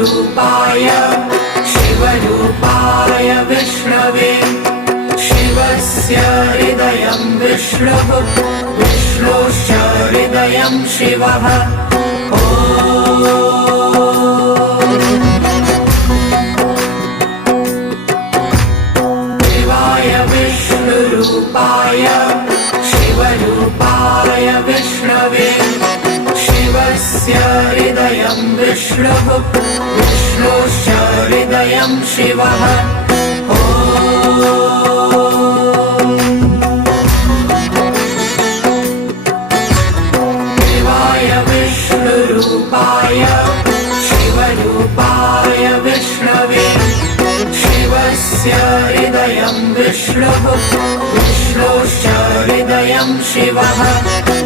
विष्णुरूपाय शिवरूपाय विष्णवे शिवस्य हृदयं विष्णुः विष्णोश्च हृदयं शिवः शिवाय विष्णुरूपाय शिवरूपाय विष्णवे शिवस्य हृदयं विष्णुः विष्णोश्च हृदयं शिवः शिवाय विष्णुरूपाय शिवरूपाय विष्णवे शिवस्य हृदयं विष्णुः विष्णोश्च हृदयं शिवः